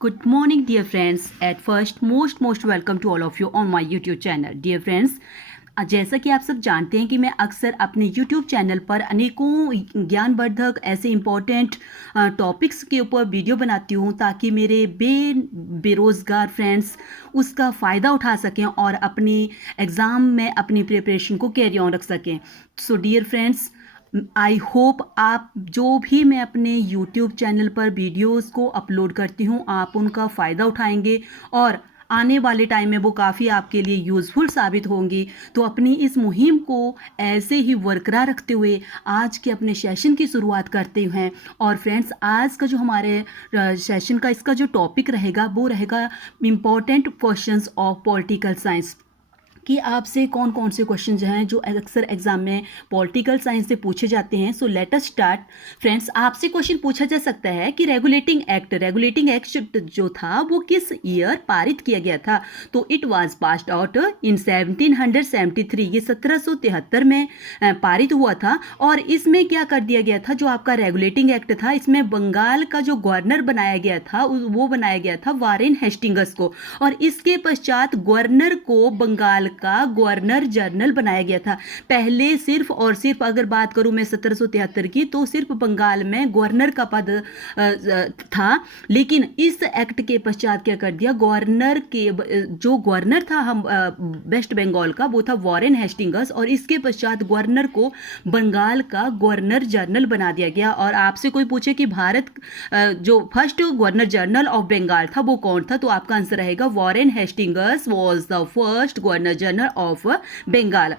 Good morning, dear friends. At first, most welcome to all of you on my YouTube channel. Dear friends, जैसा कि आप सब जानते हैं कि मैं अक्सर अपने YouTube चैनल पर अनेकों ज्ञानवर्धक ऐसे इम्पोर्टेंट टॉपिक्स के ऊपर वीडियो बनाती हूँ ताकि मेरे बेरोज़गार फ्रेंड्स उसका फ़ायदा उठा सकें और अपनी एग्ज़ाम में अपनी प्रिपरेशन को कैरी ऑन रख सकें. So dear friends, I hope आप जो भी मैं अपने यूट्यूब चैनल पर वीडियोस को अपलोड करती हूँ आप उनका फ़ायदा उठाएंगे और आने वाले टाइम में वो काफ़ी आपके लिए यूज़फुल साबित होंगी. तो अपनी इस मुहिम को ऐसे ही बरकरार रखते हुए आज के अपने सेशन की शुरुआत करते हैं. और फ्रेंड्स, आज का जो हमारे सेशन का इसका जो टॉपिक रहेगा वो रहेगा important questions of political science, कि आपसे कौन कौन से क्वेश्चन जो हैं जो अक्सर एग्जाम में पॉलिटिकल साइंस से पूछे जाते हैं. So let us start. Friends, आपसे क्वेश्चन पूछा जा सकता है कि रेगुलेटिंग एक्ट जो था वो किस ईयर पारित किया गया था. तो it was passed out in 1773. ये 1773 में पारित हुआ था. और इसमें क्या कर दिया गया था, जो आपका रेगुलेटिंग एक्ट था इसमें बंगाल का जो गवर्नर बनाया गया था वो बनाया गया था वारेन हेस्टिंग्स को. और इसके पश्चात गवर्नर को बंगाल का गवर्नर जनरल बनाया गया था. पहले सिर्फ और सिर्फ अगर बात करूं मैं 1773 की तो सिर्फ बंगाल में गवर्नर का पद था. लेकिन इस एक्ट के पश्चात क्या कर दिया, गवर्नर के जो गवर्नर था हम वेस्ट बंगाल का वो था वारेन हेस्टिंग्स. और इसके पश्चात गवर्नर को बंगाल का गवर्नर जनरल बना दिया गया. और आपसे कोई पूछे कि भारत जो first governor general of Bengal था वो कौन था, तो आपका आंसर रहेगा Warren Hastings was the first governor general of Bengal.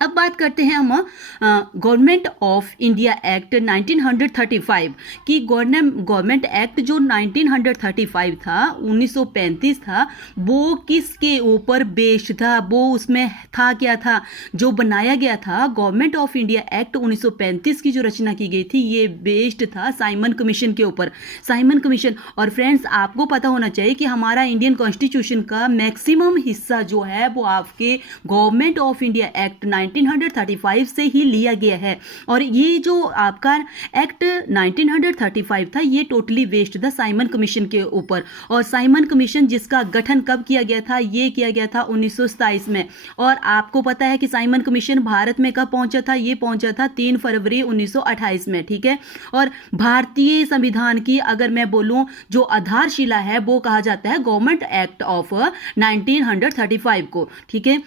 अब बात करते हैं हम गवर्नमेंट ऑफ इंडिया एक्ट 1935 की. गवर्नमेंट एक्ट जो 1935 था 1935 था, वो किसके ऊपर बेस्ड था, वो उसमें था क्या था जो बनाया गया था. गवर्नमेंट ऑफ इंडिया एक्ट 1935 की जो रचना की गई थी ये बेस्ड था साइमन कमीशन के ऊपर. Simon commission. और फ्रेंड्स, आपको पता होना चाहिए कि हमारा इंडियन कॉन्स्टिट्यूशन का मैक्सिमम हिस्सा जो है वो आपके गवर्नमेंट ऑफ इंडिया एक्ट 1935 से ही लिया गया है. और ये जो आपका एक्ट 1935 था ये टोटली बेस्ड था साइमन कमीशन के ऊपर. और साइमन कमीशन जिसका गठन कब किया गया था, ये किया गया था 1927 में. और आपको पता है कि साइमन कमीशन भारत में कब पहुंचा था, ये पहुंचा था 3 फरवरी 1928 में. ठीक है. और भारतीय संविधान की अगर मैं बोलूं जो आधारशिला है वो कहा जाता है गवर्नमेंट एक्ट ऑफ 1935 को. ठीक है.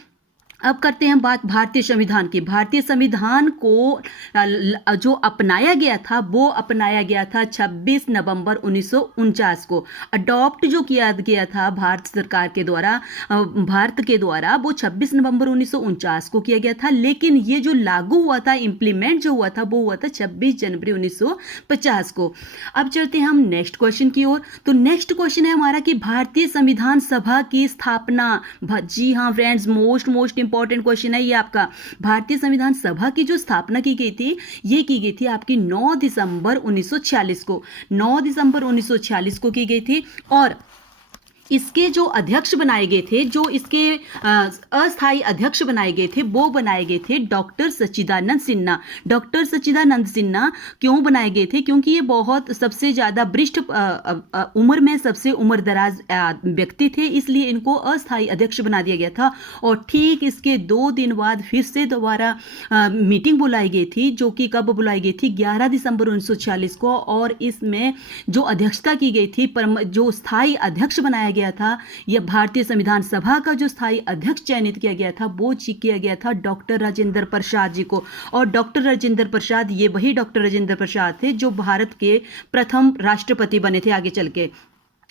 अब करते हैं बात भारतीय संविधान की. भारतीय संविधान को जो अपनाया गया था वो अपनाया गया था 26 नवंबर 1949 को. अडॉप्ट जो किया गया था भारत सरकार के द्वारा, भारत के द्वारा, वो 26 नवंबर 1949 को किया गया था. लेकिन ये जो लागू हुआ था, इम्प्लीमेंट जो हुआ था वो हुआ था 26 जनवरी 1950 को. अब चलते हैं हम नेक्स्ट क्वेश्चन की ओर. तो नेक्स्ट क्वेश्चन है हमारा कि भारतीय संविधान सभा की स्थापना. जी हाँ फ्रेंड्स, मोस्ट इंपॉर्टेंट क्वेश्चन है ये आपका. भारतीय संविधान सभा की जो स्थापना की गई थी ये की गई थी आपकी 9 दिसंबर 1946 को. 9 दिसंबर 1946 को की गई थी. और इसके जो अध्यक्ष बनाए गए थे, जो इसके अस्थायी अध्यक्ष बनाए गए थे वो बनाए गए थे डॉक्टर सच्चिदानंद सिन्हा. डॉक्टर सच्चिदानंद सिन्हा क्यों बनाए गए थे, क्योंकि ये बहुत सबसे ज़्यादा वरिष्ठ उम्र में सबसे उम्रदराज व्यक्ति थे, इसलिए इनको अस्थायी अध्यक्ष बना दिया गया था. और ठीक इसके 2 दिन बाद फिर से दोबारा मीटिंग बुलाई गई थी, जो कि कब बुलाई गई थी, 11 दिसंबर 1946 को. और इसमें जो अध्यक्षता की गई थी, जो स्थायी अध्यक्ष बनाया गया था, यह भारतीय संविधान सभा का जो स्थायी अध्यक्ष चयनित किया गया था वो किया गया था डॉक्टर राजेंद्र प्रसाद जी को. और डॉक्टर राजेंद्र प्रसाद, ये वही डॉक्टर राजेंद्र प्रसाद थे जो भारत के प्रथम राष्ट्रपति बने थे आगे चल के.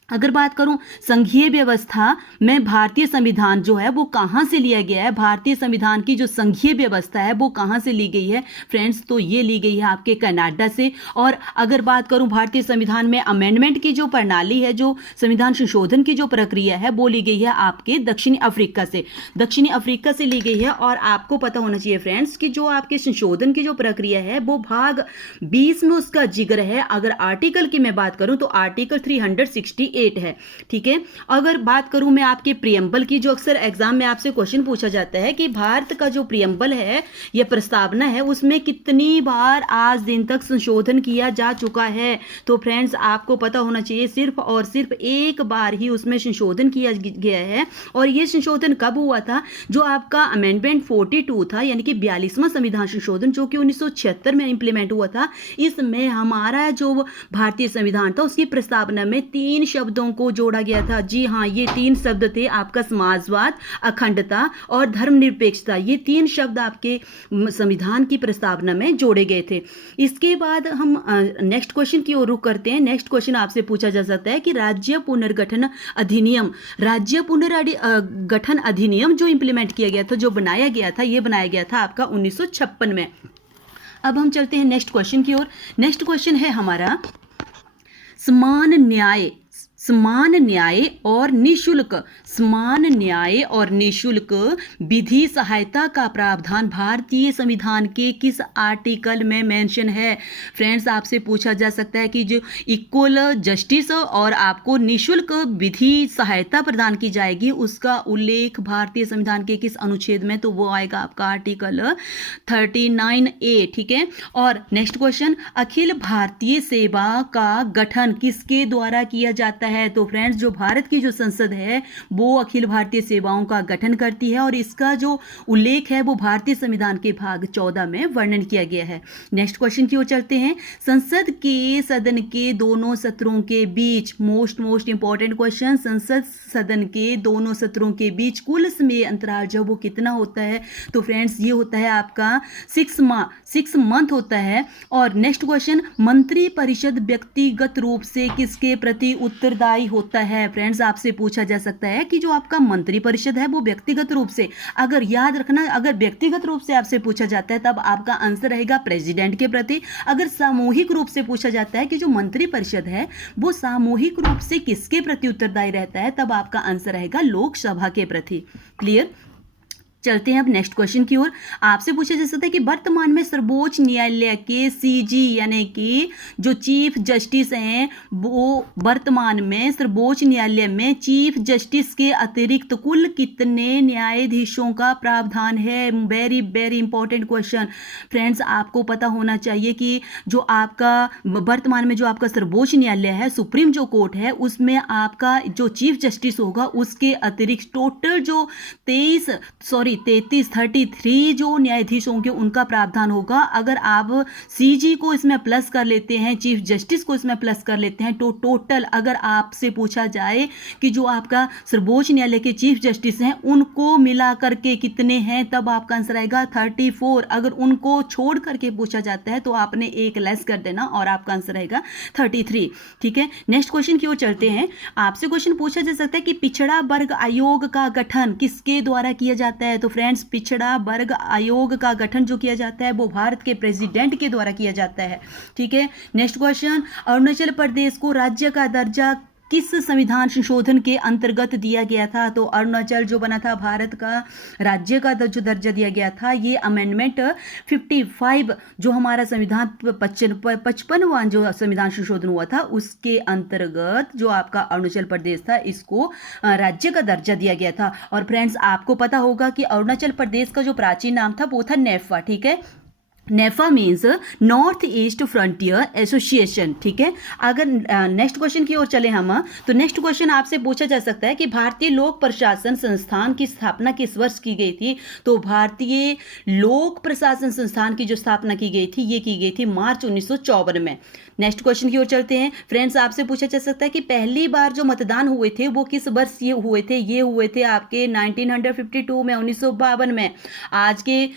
अगर बात करूं संघीय व्यवस्था में भारतीय संविधान जो है वो कहां से लिया गया है, भारतीय संविधान की जो संघीय व्यवस्था है वो कहां से ली गई है फ्रेंड्स, तो ये ली गई है आपके कनाडा से. और अगर बात करूं भारतीय संविधान में अमेंडमेंट की जो प्रणाली है, जो संविधान संशोधन की जो प्रक्रिया है वो ली गई है आपके दक्षिणी अफ्रीका से. दक्षिणी अफ्रीका से ली गई है. और आपको पता होना चाहिए फ्रेंड्स कि जो आपके संशोधन की जो प्रक्रिया है वो भाग 20 में उसका जिक्र है. अगर आर्टिकल की मैं बात करूं तो आर्टिकल 368 98 है। ठीक है, अगर बात करूं मैं आपके प्रियम्बल की, जो अक्सर एग्जाम में आपसे क्वेश्चन पूछा जाता है कि भारत का जो प्रियम्बल है या प्रस्तावना है उसमें कितनी बार आज दिन तक संशोधन किया जा चुका है, तो फ्रेंड्स आपको पता होना चाहिए सिर्फ और सिर्फ एक बार ही उसमें संशोधन किया गया है। और ये संशोधन कब हुआ था? जो आपका अमेंडमेंट 42 था, यानी कि 42वां संविधान संशोधन, जो कि 1976 में इंप्लीमेंट हुआ था। इसमें हमारा जो भारतीय संविधान था उसकी प्रस्तावना में 3 शब्दों को जोड़ा गया था। जी हाँ, ये 3 शब्द थे आपका समाजवाद, अखंडता और धर्मनिरपेक्षता। ये 3 शब्द आपके संविधान की प्रस्तावना में जोड़े गए थे। इसके बाद हम नेक्स्ट क्वेश्चन की ओर रुख करते हैं। नेक्स्ट क्वेश्चन आपसे पूछा जा सकता है कि राज्य पुनर्गठन अधिनियम, राज्य पुनर्गठन अधिनियम जो इंप्लीमेंट किया गया था, जो बनाया गया था, ये बनाया गया था आपका 1956 में। अब हम चलते हैं नेक्स्ट क्वेश्चन की ओर। नेक्स्ट क्वेश्चन है हमारा समान न्याय और निशुल्क, समान न्याय और निशुल्क विधि सहायता का प्रावधान भारतीय संविधान के किस आर्टिकल में मेंशन है? फ्रेंड्स आपसे पूछा जा सकता है कि जो इक्वल जस्टिस और आपको निशुल्क विधि सहायता प्रदान की जाएगी, उसका उल्लेख भारतीय संविधान के किस अनुच्छेद में? तो वो आएगा आपका आर्टिकल 39A। ठीक है, और नेक्स्ट क्वेश्चन, अखिल भारतीय सेवा का गठन किसके द्वारा किया जाता है? तो फ्रेंड्स जो भारत की जो संसद है वो अखिल भारतीय सेवाओं का गठन करती है और इसका जो उल्लेख है वो भारतीय संविधान के भाग 14 में वर्णन किया गया है। नेक्स्ट क्वेश्चन की ओर चलते हैं। संसद के सदन के दोनों सत्रों के बीच, मोस्ट इंपॉर्टेंट क्वेश्चन, संसद सदन के दोनों सत्रों के बीच कुल समय अंतराल जो वो कितना होता है? तो फ्रेंड्स ये होता है आपका 6 मंथ होता है। और नेक्स्ट क्वेश्चन, मंत्री परिषद व्यक्तिगत रूप से किसके प्रति उत्तरदायी होता है? फ्रेंड्स आपसे पूछा जा सकता है कि जो आपका मंत्री परिषद है वो व्यक्तिगत रूप से, अगर याद रखना, अगर व्यक्तिगत रूप से आपसे पूछा जाता है तब आपका आंसर रहेगा प्रेसिडेंट के प्रति। अगर सामूहिक रूप से पूछा जाता है कि जो मंत्री परिषद है वो सामूहिक रूप से किसके प्रति उत्तरदायी रहता है, तब आपका आंसर रहेगा लोकसभा के प्रति। क्लियर? चलते हैं अब नेक्स्ट क्वेश्चन की ओर। आपसे पूछा जा सकता है कि वर्तमान में सर्वोच्च न्यायालय के सीजी यानी कि जो चीफ जस्टिस हैं वो वर्तमान में सर्वोच्च न्यायालय में चीफ जस्टिस के अतिरिक्त कुल कितने न्यायाधीशों का प्रावधान है? Very very important question. Friends आपको पता होना चाहिए कि जो आपका वर्तमान में जो आपका सर्वोच्च न्यायालय है, सुप्रीम जो कोर्ट है, उसमें आपका जो चीफ जस्टिस होगा उसके अतिरिक्त टोटल जो 33 जो न्यायाधीश होंगे उनका प्रावधान होगा। अगर आप सीजी को इसमें प्लस कर लेते हैं, चीफ जस्टिस को इसमें प्लस कर लेते हैं, तो टोटल अगर आपसे पूछा जाए कि जो आपका सर्वोच्च न्यायालय के चीफ जस्टिस हैं उनको मिला करके कितने हैं, तब आपका आंसर आएगा 34। अगर उनको छोड़ करके पूछा जाता है तो आपने एक लेस कर देना और आपका आंसर आएगा 33। ठीक है, नेक्स्ट क्वेश्चन की ओर चलते हैं। आपसे क्वेश्चन पूछा जा सकता है कि पिछड़ा वर्ग आयोग का गठन किसके द्वारा किया जाता है? तो फ्रेंड्स पिछड़ा वर्ग आयोग का गठन जो किया जाता है वो भारत के प्रेसिडेंट के द्वारा किया जाता है। ठीक है, नेक्स्ट क्वेश्चन, अरुणाचल प्रदेश को राज्य का दर्जा किस संविधान संशोधन के अंतर्गत दिया गया था? तो अरुणाचल जो बना था भारत का राज्य का जो दर्जा दिया गया था, ये अमेंडमेंट 55 जो हमारा संविधान 55वां जो संविधान संशोधन हुआ था उसके अंतर्गत जो आपका अरुणाचल प्रदेश था इसको राज्य का दर्जा दिया गया था। और फ्रेंड्स आपको पता होगा कि अरुणाचल प्रदेश का जो प्राचीन नाम था वो था नेफा। ठीक है, NEFA means north east frontier association. ठीक है, अगर नेक्स्ट क्वेश्चन की ओर चले हम, तो नेक्स्ट क्वेश्चन आपसे पूछा जा सकता है कि भारतीय लोक प्रशासन संस्थान की स्थापना किस वर्ष की गई थी? तो भारतीय लोक प्रशासन संस्थान की जो स्थापना की गई थी ये की गई थी मार्च 1954 में। नेक्स्ट क्वेश्चन की ओर चलते हैं। फ्रेंड्स आपसे पूछा जा सकता है कि पहली बार जो मतदान हुए थे वो किस वर्ष ये हुए थे? ये हुए थे आपके 1952 में, 1952 में। आज के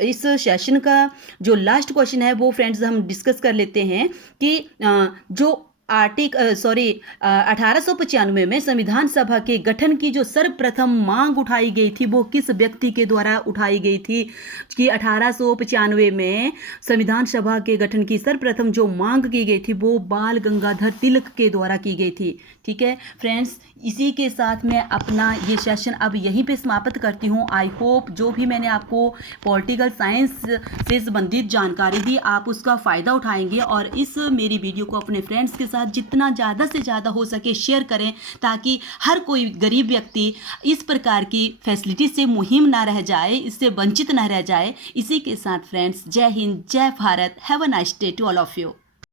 इस सेशन का जो लास्ट क्वेश्चन है वो फ्रेंड्स हम डिस्कस कर लेते हैं कि जो 1895 में संविधान सभा के गठन की जो सर्वप्रथम मांग उठाई गई थी वो किस व्यक्ति के द्वारा उठाई गई थी? कि 1895 में संविधान सभा के गठन की सर्वप्रथम जो मांग की गई थी वो बाल गंगाधर तिलक के द्वारा की गई थी। ठीक है फ्रेंड्स, इसी के साथ मैं अपना ये सेशन अब यहीं पे समाप्त करती हूँ। आई होप जो भी मैंने आपको पॉलिटिकल साइंस से संबंधित जानकारी दी आप उसका फ़ायदा उठाएंगे और इस मेरी वीडियो को अपने फ्रेंड्स के साथ जितना ज़्यादा से ज़्यादा हो सके शेयर करें, ताकि हर कोई गरीब व्यक्ति इस प्रकार की फैसिलिटी से मुहिम ना रह जाए, इससे वंचित ना रह जाए। इसी के साथ फ्रेंड्स, जय हिंद, जय Bharat, have a nice day to all of you.